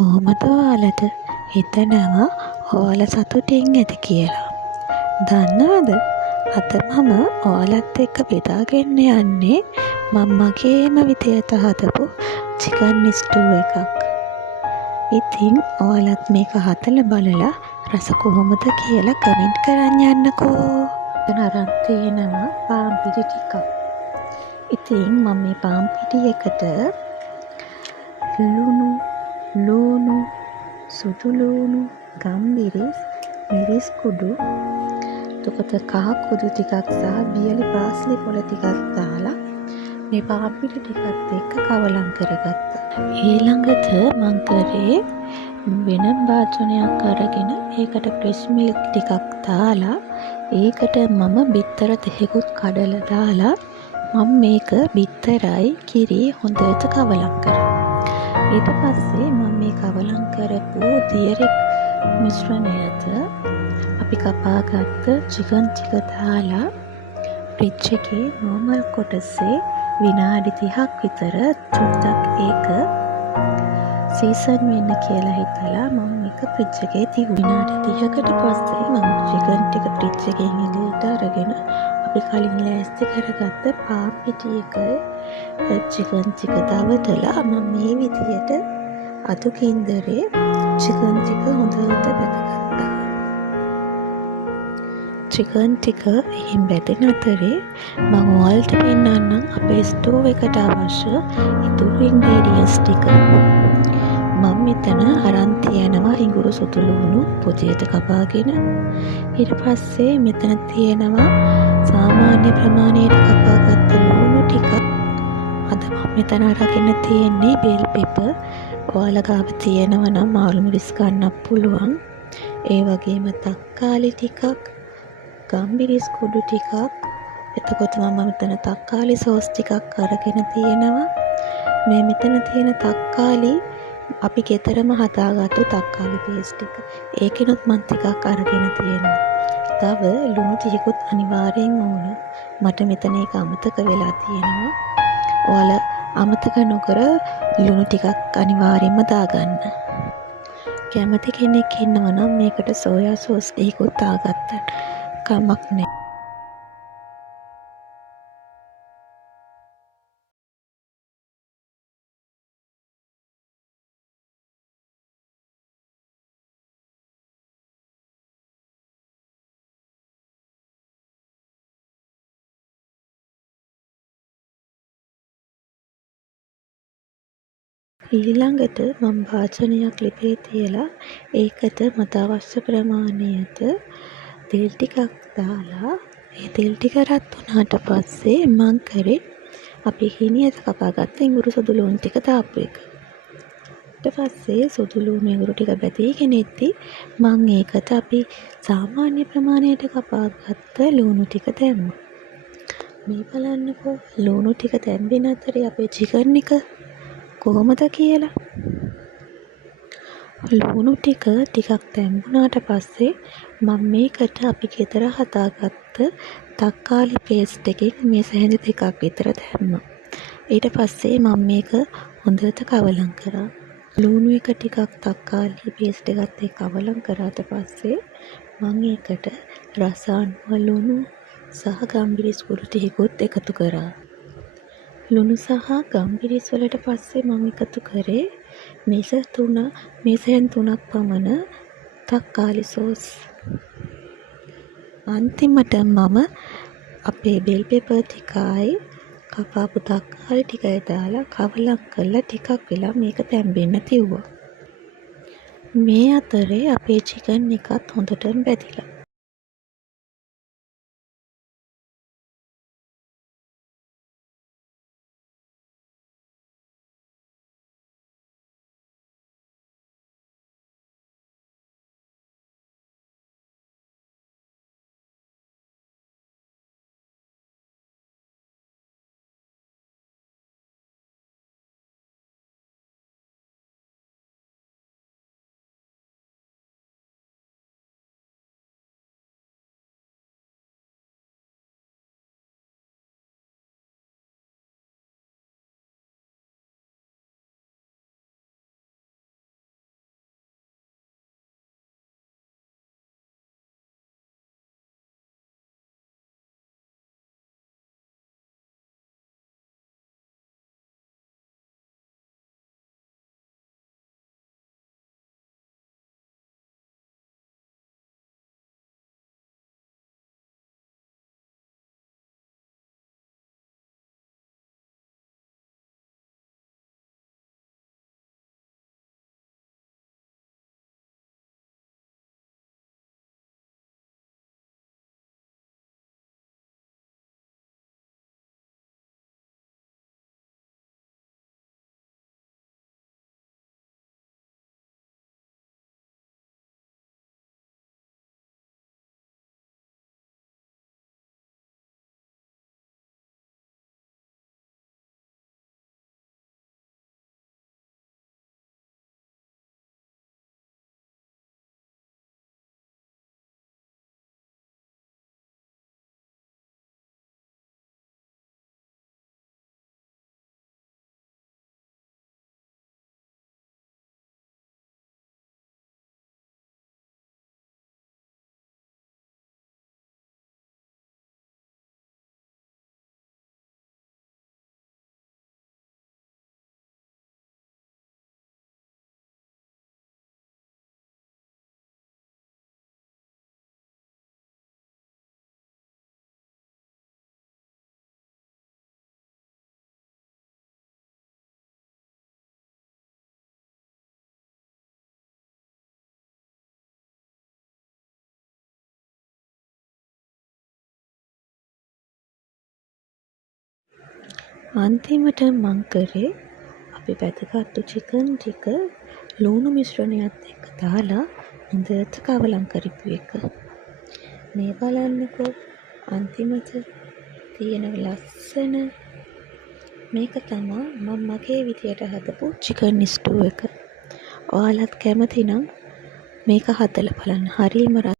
කොහොමද ඔයාලට හිතනවා ඔයාලා සතුටින් ඇති කියලා? දන්නවද? අද මම ඔයාලත් එක්ක බෙදාගෙන යන්නේ මම මගේම විදියට හදපු චිකන් ස්ටූ එකක්. ඉතින් ඔයාලත් මේක හදලා බලලා රස කොහොමද කියලා කමෙන්ට් කරන්න යන්නකෝ. දැන් අරන් තියෙනවා පාන් පිටි ටිකක්. ඉතින් මම මේ පාන් පිටි එකට ලුණු, සුදු ලුණු, ගම්මිරිස්, මිරිස් කුඩු, එතකොට කහ කුඩු ටිකක් සහ වියලි පාස්ලි පොළ ටිකක් දාලා මේ පාන් පිටි ටිකත් එක්ක කවලම් කරගත්තා. ඊළඟට මං කරේ වෙනම භාජනයක් අරගෙන ඒකට ෆ්‍රෙෂ් මිල්ක් ටිකක් දාලා ඒකට මම බිත්තර දෙකකුත් කඩලා දාලා මම මේක බිත්තරයි කිරි හොඳට කවලම් කරා. ඊට පස්සේ මම මේ කවලම් කරපු දියරෙක් මිශ්‍රණයට අපි කපාගත්ත චිකන් ටික දාලා ෆ්‍රිජ් එකේ නෝමල් කොටසේ විනාඩි 30ක් විතර චුට්ටක් ඒක සීසන් වෙන්න කියලා හිතලා මම මේක ෆ්‍රිජ් එකේ තියුණා. විනාඩි 30කට පස්සේ මම චිකන් ටික ෆ්‍රිජ් එකෙන් එළියට අරගෙන අපි කලින් ලෑස්ති කරගත්ත පාන් පිටි එක චිකන් ටික දවටලා මම මේ විදියට අතු කින්දරේ චිකන් ටික හොඳට බැදගත්තා. චිකන් ටික එහෙන් බැදෙන අතරේ මම ඔයාලට පෙන්නන්නම් අපේ ස්ටෝව් එකට අවශ්‍ය ඉතුරු ඉන්ග්‍රීඩියන්ට්ස් ටික. මම මෙතන අරන් තියනවා ඉඟුරු සුදු ලුණු පොදියට කපාගෙන. ඊට පස්සේ මෙතන තියෙනවා සාමාන්‍ය ප්‍රමාණයට කපාගත්ත ලුණු ටික. අද මම මෙතන අරගෙන තියෙන්නේ බෙල් පෙපර්. ඔයාලා ගාව තියෙනවා නම් මාළු මිරිස් ගන්නත් පුළුවන්. ඒ වගේම තක්කාලි ටිකක්, ගම්මිරිස් කුඩු ටිකක්. එතකොට මම මෙතන තක්කාලි සෝස් ටිකක් අරගෙන තියෙනවා. මේ මෙතන තියෙන තක්කාලි අපි ගෙදරම හදාගත්තු තක්කාලි පේස්ට් එක. ඒකෙනුත් මම ටිකක් අරගෙන තියෙනවා. තව ලුණු ටිකකුත් අනිවාර්යෙන් ඕන. මට මෙතන ඒක අමතක වෙලා තියෙනවා. ඔයාලා අමතක නොකර ලුණු ටිකක් අනිවාර්යෙන්ම දාගන්න. කැමති කෙනෙක් ඉන්නවා නම් මේකට සෝයා සෝස් ටිකකුත් දාගත්තට කමක් නැහැ. ඊළඟට මම භාජනයක් ලිපේ තියලා ඒකට මට අවශ්‍ය ප්‍රමාණයට තෙල් ටිකක් දාලා ඒ තෙල් ටික රත් වුණාට පස්සේ මං කරේ අපි හිණියට කපාගත්ත ඉඟුරු සුදු ලුණු ටික දාපු එක. ඊට පස්සේ සුදු ලුණු ඉඟුරු ටික බැදීගෙන ඉද්දි මං ඒකට අපි සාමාන්‍ය ප්‍රමාණයට කපාගත්ත ලුණු ටික දැම්මා. මේ බලන්නකෝ ලුණු ටික දැම්බෙන අතරේ අපේ චිකන් එක කොහොමද කියලා. ලුණු ටික ටිකක් දැම්බුණාට පස්සේ මම මේකට අපි ගෙදර හදාගත්ත තක්කාලි පේස්ට් එකෙන් මේ සැහැඳි දෙකක් විතර දැම්මා. ඊට පස්සේ මම මේක හොඳට කවලම් කරා. ලුණු එක ටිකක් තක්කාලි පේස්ට් එකත් එක්ක කවලම් කරාට පස්සේ මම ඒකට රස අනුව ලුණු සහ ගම්මිරිස් කුඩු ටිකකුත් එකතු කරා. ලුණු සහ ගම්මිරිස් වලට පස්සේ මම එකතු කරේ මේසෙන් 3ක් පමණ තක්කාලි සෝස්. අන්තිමට මම අපේ බෙල් පෙපර් ටිකයි කපාපු තක්කාලි ටිකයි දාලා කවලම් කරලා ටිකක් වෙලා මේක තැම්බෙන්න තියුවා. මේ අතරේ අපේ චිකන් එකත් හොඳටම බැදිලා. අන්තිමට මං කරේ අපි පැදගත්තු චිකන් ටික ලූණු මිශ්‍රණයත් එක්ක දාලා හොඳට කවලම් කරපු එක. මේ බලන්නකෝ අන්තිමට තියෙන ලස්සන මේක තමා මම මගේ විදියට හදපු චිකන් ස්ටූ එක. ඔයාලත් කැමති නම් මේක හදලා බලන්න. හරිම